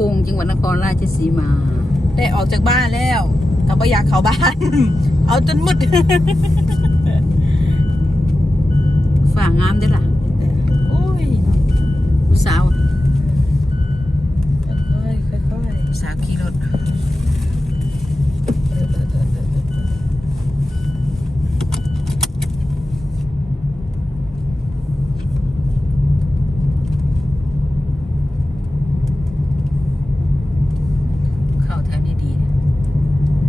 พุงจังหวัดนครราชสีมา ได้ออกจากบ้านแล้วก็บ่อยากเข้าบ้าน เอาจนมืดฝ่างามเด้อล่ะโอ้ยผู้สาวค่อยๆค่อยผู้สาวขี่รถ ๆเออเออเออเออเออ เข้าแถวนี้ดีนะ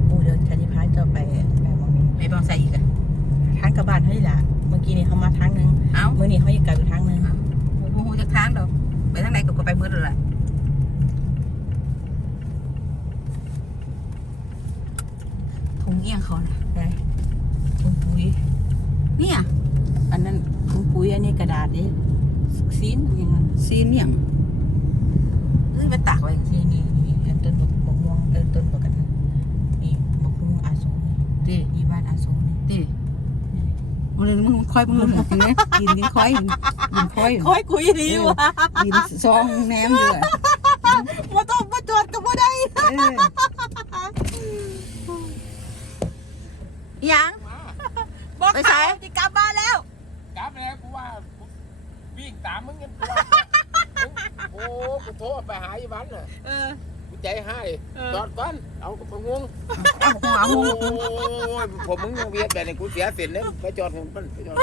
ปูเดินชันนิพาเจ้าไปไปมองนี้ ไปบางไซอีกอะ ทางกลับบ้านเฮ้ยล่ะ เมื่อกี้นี่เขามาทางหนึง เอ้า เมื่อนี้เขาอยู่กลับอยู่ทางหนึง โอ้โหจะทางดอกไปทางไหนก็ก็ไปเมื่อเลยล่ะทงเงี้ ยงเขาน่ะไปถุงปุ๋ยเนี่ยอันนั้นถุงปุ๋ยอันนี้กระดาษนี่ซีนอย่างนั้นซีนเนี่ยงเอ้ยไปตากไว้นี่นี่นี่อันต้นบกบกม่วงเออต้นบกกันนะนี่บกม่วงอาสงนี่ดิอีบ้านอาสงนี่ดิมันเลยมึงค่อยมึงลงจริงนะกินกินค่อยกินค่อยค่อยคุยดีวะกินซองแหนมอยู่อะมาต้องมาจอดกับว่าได้เออยัง บอกไปใส่ เขาจะกลับบ้านแล้ว กลับแล้วกูว่ากูวิ่งตามมึงกันกูว่าโอ้กูโทรไปหาอีวันน่ะเออ กูใจให้เออ จอดก่อนเอาไปงงเอาหัวโอ้หูยผมมึงยังเวียนแบบนี้กูเสียเสียนเนี่ยไปจอดหุ่นมันไปจอด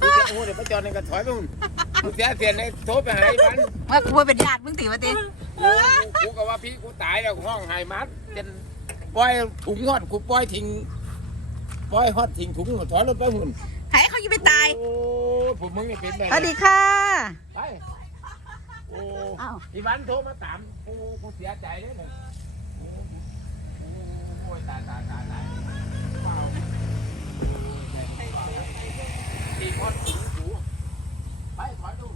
กูเสียโอ้เดี๋ยวไปจอดในกระถอยไปหุ่นกูเสียเสียนในโทรไปหาอีวันว่ากูเป็นญาติมึงตีมาตีกูกูก็ว่าพี่กูตายแล้วห้องไห้มัดจนปล่อยถุงฮอดกูปล่อยทิ้ง ปล่อยฮอดทิ้งถุงถอยรถไปหุ่นใครเขาจะไปตาย โอ้ผมมึงนี่เป็นแบบสวัสนี้ดีค่ะ ไปโอ้อ้าวอีวันโทรมาตามโอ้กูเสียใจเลยเนี่ยโอ้โอ้ยตายตายตายตายว้าวตีคนถึงกูไปถอยดู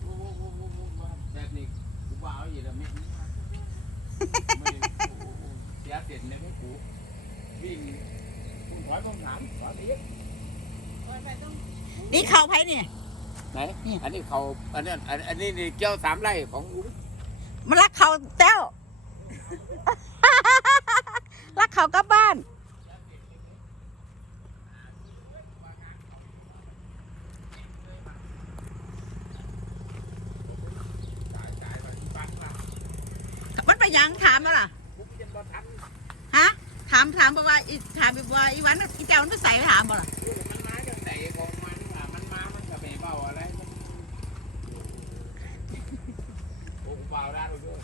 โอ้โหโอ้โหโอ้โหแบบนี้กูว่าเอาอย่างนี้ไม่ไม่โอ้โหเสียเสร็จเลยไม่กูวิ่งกูถอยมึงถามถอยไปเยอะ นี่เขาไผเนี่ย ไหนอันนี้เขาอันนี้อันอันนี้นี่เกี่ยวสามไร่ของกูมันรักเขาแต้ว รักเขากลับบ้าน มันไปยังถามมาล่ะกูจะมาทันฮะ ถามถามบอกว่าอีถามบอกว่าอีวันอีเจ้ามันไปใส่ไปถามบ่ล่ะ มันมาจากไหนของมันอะมันมา มันจะไปเบาอะไรมันโอ้กูเบาได้ด้วย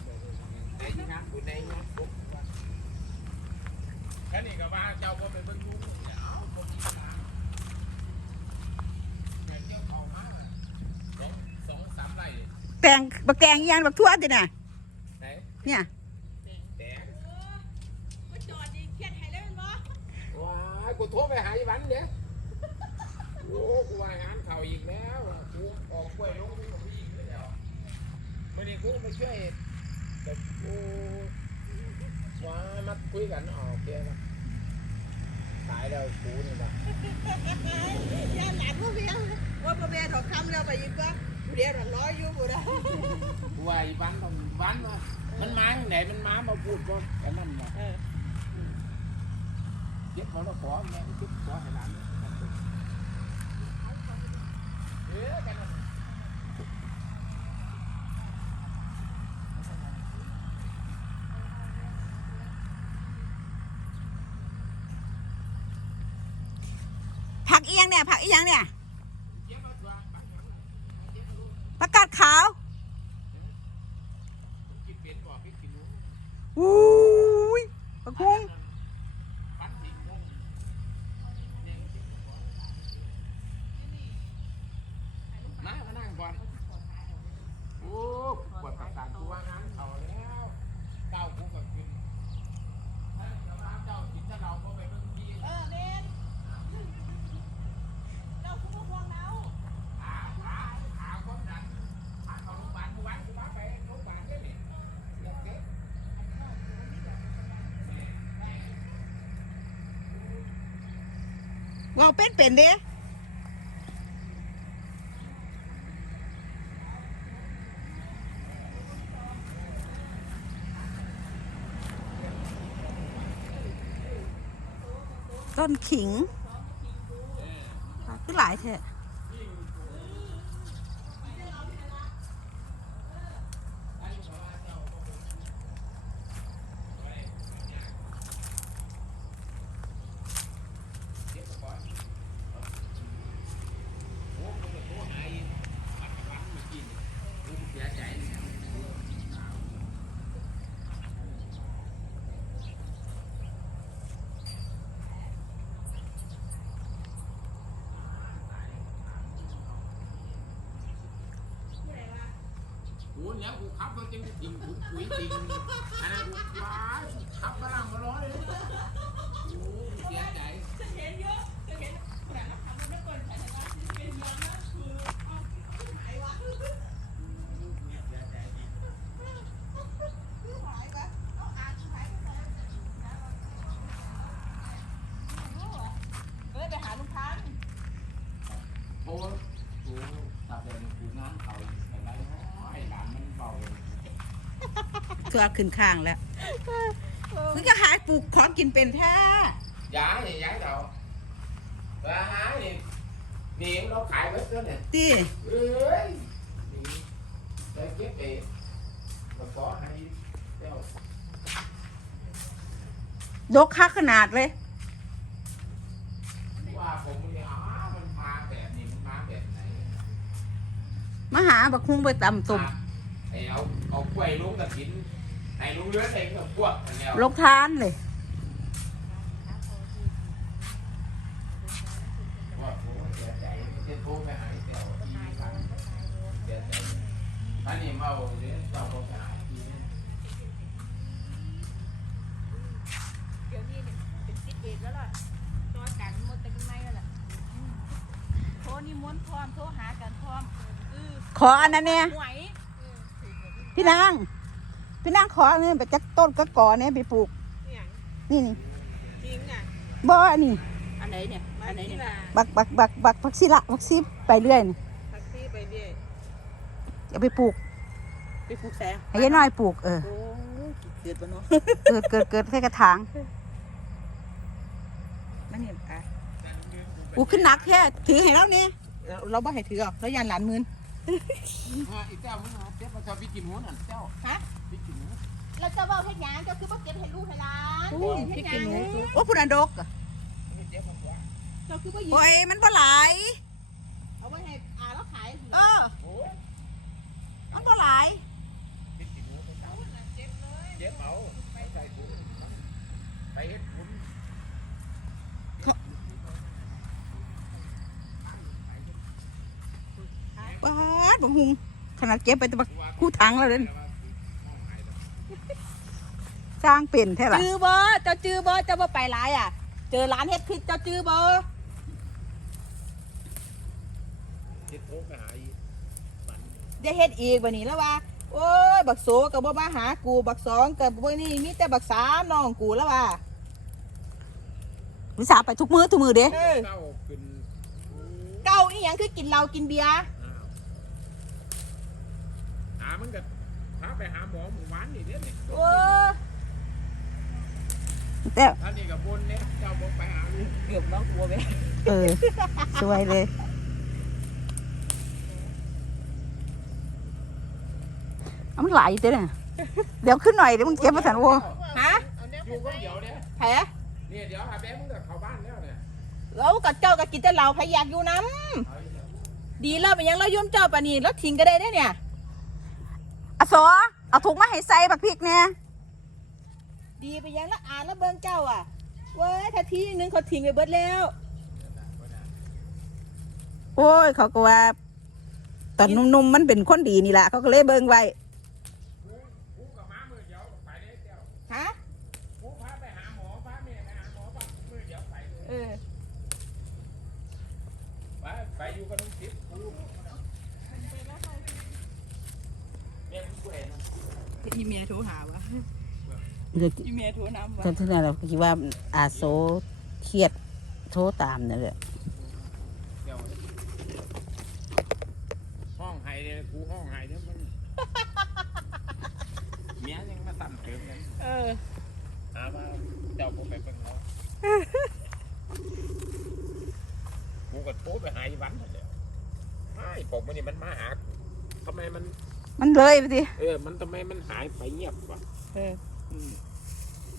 ในยี่นะกูในยี่นะกู แค่นี้ก็ว่าเจ้าก็ไปเบิ่งยุ่งเนี่ยเอาคนที่มาแม่เจ้าเขามาสองสองสามไร่แตงบักแตงอีหยังบักทั่วติน่ะ ไหนเนี่ยแดงจอดดีเครียดให้เลยมันบ่ว้ายกูโทรไปหาอีวันเนี่ยโอ้กูว่างานเข่าอีกแล้วกูออกกล้วยลงกูกับผู้หญิงไปแล้วไม่ได้กูมาช่วยแต่กู ว้ายมาคุยกันอ๋อโอเคนะตายแล้วกูนี่ว่ะย่าหลานพ่อเบียว่าพ่อเบียถอดคำแล้วไปยิบว่าเดี๋ยวรออยู่บ่ได้ กูว่าอีวันต้องวันมามันมาที่ไหนมันมามาพูดก็แต่นั่นว่ะ เออ เจ็บเขาแล้วขอแม่เจ็บักเอียงเนี่ยผักเอียงเนี่ยผักกาดขาว ว่าเป็นเป็นเด้ต้นขิงก็หลายเถอะ กูเนี้ยกูขับรถจริงจริงกูคุยจริงอันนั้นกูว้าขับกระลังมาร้อยเลยโอ้เสียใจเอ้ยไปหาลุงพันธุ์ โอ้กูตัดเดินกูงานเขาอะไรไอ้หลานมันเบา ตัวขึ้นข้างแล้วมันก็หายปลูกของกินเป็นแท้ย้ายย้ายเราแล้วหายนี่นี่เราขายไว้เพื่อนเนี่ยตีเอ้ยนี่ไปเก็บไปมาขอให้เจ้าดกคักขนาดเลยว่าผมเนี่ยอ๋อมันมาแบบนี้มันมาแบบไหนมาหาบักคุ้งไปตำตุ่มไอเอาเอากล้วยลุงกับกิน ไอ้ลุงเลือดเองกับพวกมันแล้วลกทานเลยว่าผมเสียใจจะโทรไปหาเจ้าทีครั้งเสียใจอันนี้เมาเนี่ยเราก็ไปหาทีเนี่ยเดี๋ยวนี้เนี่ยเป็นสิบเอ็ดแล้วล่ะตัวกันหมดแต่ข้างในแล้วล่ะอืมโทรนี่ม้วนพร้อมโทรหากันพร้อมเออขออันนั้นเนี่ยหวย พี่นาง พี่นางขออันนี้ไปจักต้นกระกอเนี่ยไปปลูก เนี่ยนี่นี่จริงอะบ่อันนี้อันไหนเนี่ยอันไหนเนี่ยบักบักบักบักพักซิละพักซิไปเรื่อยนี่แท็กซี่ไปเรื่อยเอาไปปลูกไปฟูกแสงให้ยายน้อยปลูกเออ โอ้ยเกิดปะเนาะเกิดเกิดเกิดแค่กระถางมันเห็นอะกูขึ้นหนักแค่ถือให้เราเนี่ยเราเราบ่ให้ถือหรอกเรายันหลานมืน อะอีเจ้ามึงหาเจ้ามาชอบพี่กินหมูนั่นเจ้าฮะพี่กินหมูเราจะบอกให้หยังก็คือบ่เก็บให้ลูกให้หลานอุ้ยพี่กินหนูโอ้พุนันดกอะนี่เจ้าผมว่าเราคือบ่ยิงโอ้ยมันบ่หลายเอาไว้ให้อาแล้วขายเออ โอ้ยมันบ่หลายพี่กินหมูไปเอาเจ็บเลยเจ็บเอาไปใส่ถุงไปเฮ็ดบุญ ป้าด บังหุงขนาดเก็บไปแต่บักคู่ถังแล้วเด่นสร้างเป็นแท้ล่ะจื้อบ่เจ้าจื้อบ่เจ้าบ่ไปหลายอะ เจอร้านเฮ็ดพิษเจ้าจื้อบ่เฮ็ดโทรไปหาอีมันได้เฮ็ดอีกบัดนี้แล้วว่าโอ้ยบักโสก็บ่มาหากูบักสองก็บ่นี่มีแต่บักสามน้องกูแล้วว่าวิสาไปทุกมือทุกมือเด้เออเก้าขึ้นเก้าอีหยังคือกินเหล้ากินเบียร์อ้าวหา มันก็พาไปหาหมอหมู่บ้านนี่เด้นี่โอ้แต่ท่านนี่กับบนเนี่ยเจ้าบอกไปหาลูกเกือบน้องกลัวไปเออสวยเลย เอามันหลายอยู่เด้เนี่ยเดี๋ยวขึ้นหน่อยเดี๋ยวมึงเก็บมาสันโวฮะอยู่คนเดียวเนี่ยแผลเนี่ยเดี๋ยวอาแบ๊มึงก็เข้าบ้านแล้วเนี่ยแล้วกับเจ้าก็กินแต่เหล้าไผอยากอยู่น้เอาอีกแล้วำดีแล้วเป็นหยังเรายุ่มเจ้าปานนี้แล้วทิ้งก็ได้เด้อเนี่ย อะสอเอาถุงมาให้ใส่บักพริกเนี่ยดีไปยังแล้วอ่านแล้วเบิ่งเจ้าอะเว้ยถ้าทีนึงเขาทิ้งไปเบิดแล้ว โอ้ย เขาก็ว่า ตอนหนุ่มๆมันเป็นคนดีนี่แหละเขาก็เลยเบิ่งไว้กูกูกับม้ามือเดียวไปเลยเจ้าฮะกูพาไปหาหมอพาแม่ไปหาหมอปั๊บมือเดียวไปเลยเออไปไปอยู่กับน้องทิพย์กูแม่มึงกูเห็นนะ อีเมียโทรหาวะเดี๋ยวอีเมียโทรน้ำวะตอนนั้นเราคิดว่าอาโซเครียดโทรตามนั่นแหละเดี๋ยวห้องไห้เนี่ยกูห้องไห้เนี่ยมันเมียยังมาสั่นเติมเลยเออหามาเจ้าผมไปเบิ่งเขาก็โทรไปหาอีวันนั่นแหละไอ้ปกมันนี่มันมาหากูทำไมมัน มันเลยไปดิเออ มันทำไมมันหายไปเงียบวะเออ อืม